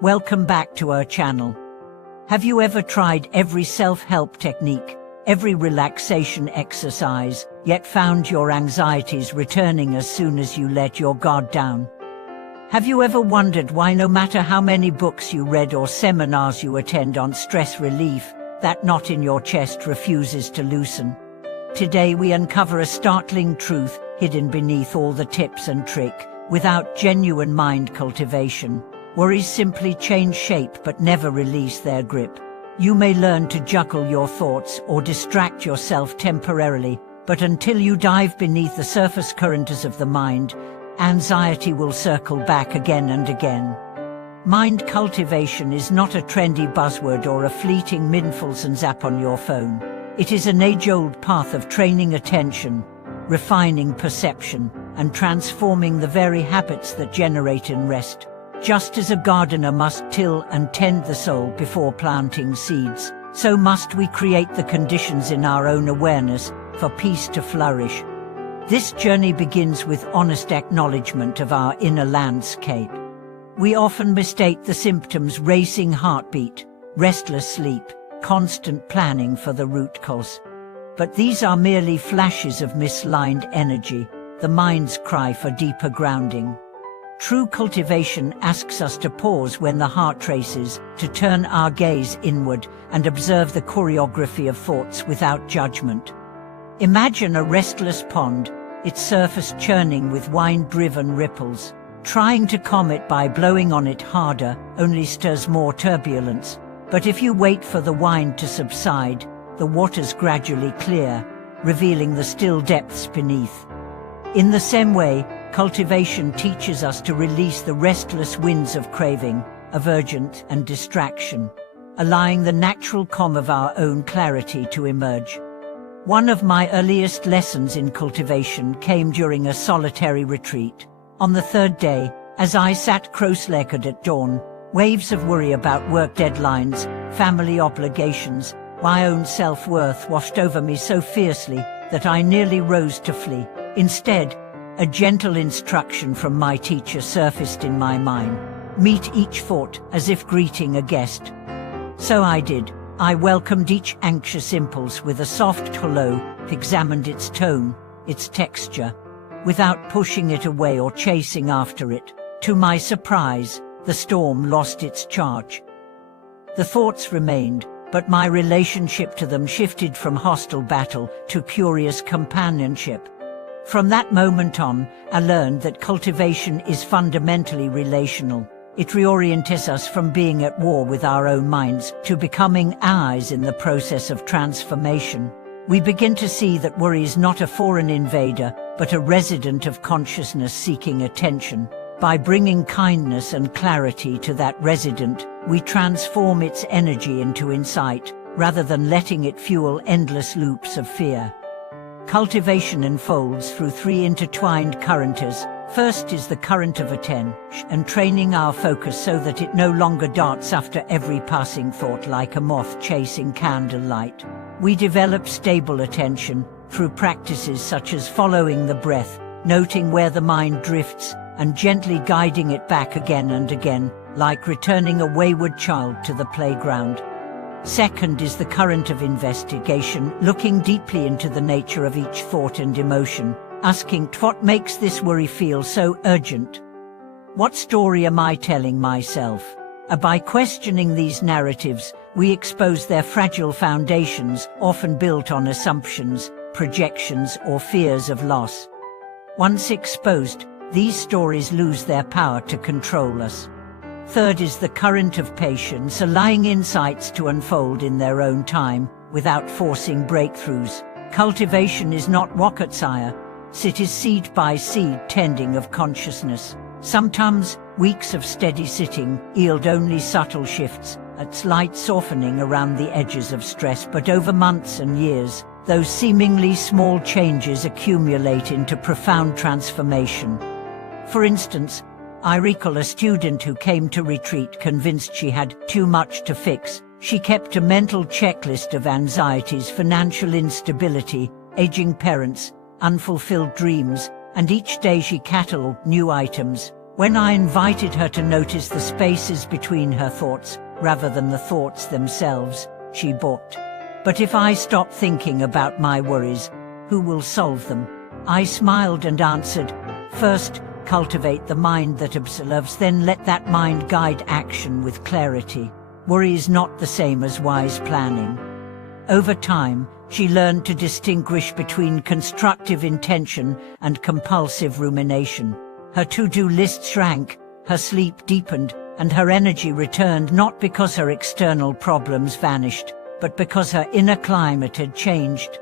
Welcome back to our channel. Have you ever tried every self-help technique, every relaxation exercise, yet found your anxieties returning as soon as you let your guard down? Have you ever wondered why no matter how many books you read or seminars you attend on stress relief, that knot in your chest refuses to loosen? Today we uncover a startling truth hidden beneath all the tips and tricks. Without genuine mind cultivation, worries simply change shape but never release their grip. You may learn to juggle your thoughts or distract yourself temporarily, but until you dive beneath the surface currents of the mind, anxiety will circle back again and again. Mind cultivation is not a trendy buzzword or a fleeting mindfulness app on your phone. It is an age-old path of training attention, refining perception, and transforming the very habits that generate unrest. Just as a gardener must till and tend the soil before planting seeds, so must we create the conditions in our own awareness for peace to flourish. This journey begins with honest acknowledgement of our inner landscape. We often mistake the symptoms: racing heartbeat, restless sleep, constant planning for the root cause. But these are merely flashes of misaligned energy, the mind's cry for deeper grounding. True cultivation asks us to pause when the heart races, to turn our gaze inward and observe the choreography of thoughts without judgment. Imagine a restless pond, its surface churning with wind-driven ripples. Trying to calm it by blowing on it harder only stirs more turbulence. But if you wait for the wind to subside, the waters gradually clear, revealing the still depths beneath. In the same way, cultivation teaches us to release the restless winds of craving, aversion, and distraction, allowing the natural calm of our own clarity to emerge. One of my earliest lessons in cultivation came during a solitary retreat. On the third day, as I sat cross-legged at dawn, waves of worry about work deadlines, family obligations, my own self-worth washed over me so fiercely that I nearly rose to flee. Instead, a gentle instruction from my teacher surfaced in my mind: meet each thought as if greeting a guest. So I did. I welcomed each anxious impulse with a soft hello, examined its tone, its texture, without pushing it away or chasing after it. To my surprise, the storm lost its charge. The thoughts remained, but my relationship to them shifted from hostile battle to curious companionship. From that moment on, I learned that cultivation is fundamentally relational. It reorients us from being at war with our own minds to becoming allies in the process of transformation. We begin to see that worry is not a foreign invader, but a resident of consciousness seeking attention. By bringing kindness and clarity to that resident, we transform its energy into insight, rather than letting it fuel endless loops of fear. Cultivation unfolds through three intertwined currents. First is the current of attention, and training our focus so that it no longer darts after every passing thought like a moth chasing candlelight. We develop stable attention through practices such as following the breath, noting where the mind drifts, and gently guiding it back again and again, like returning a wayward child to the playground. Second is the current of investigation, looking deeply into the nature of each thought and emotion, asking what makes this worry feel so urgent? What story am I telling myself? By questioning these narratives, we expose their fragile foundations, often built on assumptions, projections, or fears of loss. Once exposed, these stories lose their power to control us. Third is the current of patience, allowing insights to unfold in their own time, without forcing breakthroughs. Cultivation is not rocket science, it is seed by seed tending of consciousness. Sometimes, weeks of steady sitting yield only subtle shifts, a slight softening around the edges of stress, but over months and years, those seemingly small changes accumulate into profound transformation. For instance, I recall a student who came to retreat convinced she had too much to fix. She kept a mental checklist of anxieties, financial instability, aging parents, unfulfilled dreams, and each day she catalogued new items. When I invited her to notice the spaces between her thoughts, rather than the thoughts themselves, she balked. But if I stop thinking about my worries, who will solve them? I smiled and answered, first, cultivate the mind that observes, then let that mind guide action with clarity. Worry is not the same as wise planning. Over time, she learned to distinguish between constructive intention and compulsive rumination. Her to-do list shrank, her sleep deepened, and her energy returned, not because her external problems vanished, but because her inner climate had changed.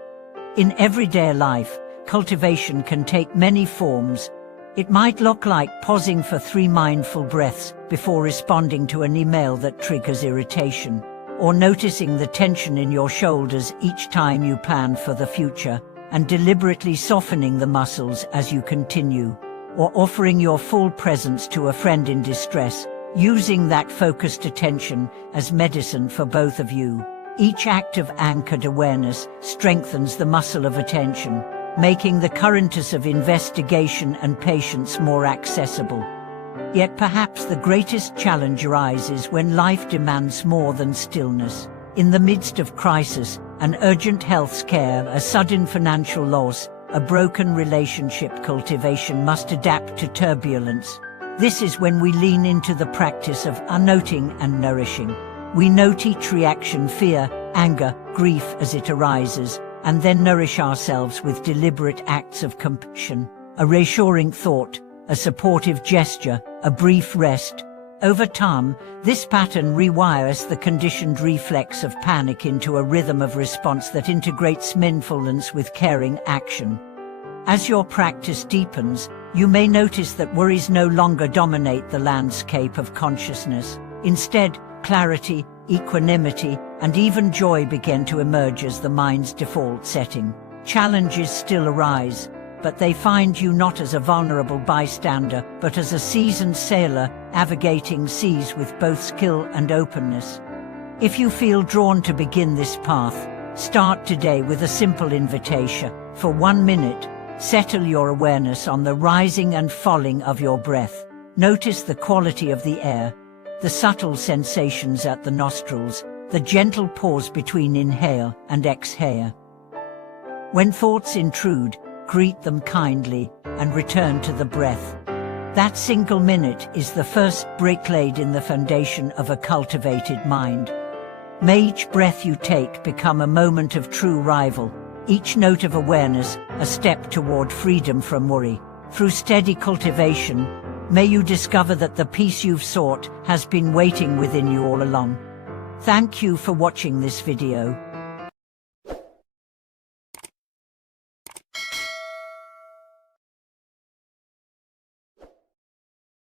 In everyday life, cultivation can take many forms. It might look like pausing for 3 mindful breaths before responding to an email that triggers irritation, or noticing the tension in your shoulders each time you plan for the future, and deliberately softening the muscles as you continue, or offering your full presence to a friend in distress, using that focused attention as medicine for both of you. Each act of anchored awareness strengthens the muscle of attention, making the currents of investigation and patience more accessible. Yet perhaps the greatest challenge arises when life demands more than stillness. In the midst of crisis, an urgent health scare, a sudden financial loss, a broken relationship, cultivation must adapt to turbulence. This is when we lean into the practice of noting and nourishing. We note each reaction, fear, anger, grief as it arises, and then nourish ourselves with deliberate acts of compassion, a reassuring thought, a supportive gesture, a brief rest. Over time, this pattern rewires the conditioned reflex of panic into a rhythm of response that integrates mindfulness with caring action. As your practice deepens, you may notice that worries no longer dominate the landscape of consciousness. Instead, clarity, equanimity, and even joy begin to emerge as the mind's default setting. Challenges still arise, but they find you not as a vulnerable bystander, but as a seasoned sailor navigating seas with both skill and openness. If you feel drawn to begin this path, start today with a simple invitation. For 1 minute, settle your awareness on the rising and falling of your breath. Notice the quality of the air, the subtle sensations at the nostrils, the gentle pause between inhale and exhale. When thoughts intrude, greet them kindly and return to the breath. That single minute is the first brick laid in the foundation of a cultivated mind. May each breath you take become a moment of true arrival, each note of awareness a step toward freedom from worry. Through steady cultivation, may you discover that the peace you've sought has been waiting within you all along. Thank you for watching this video.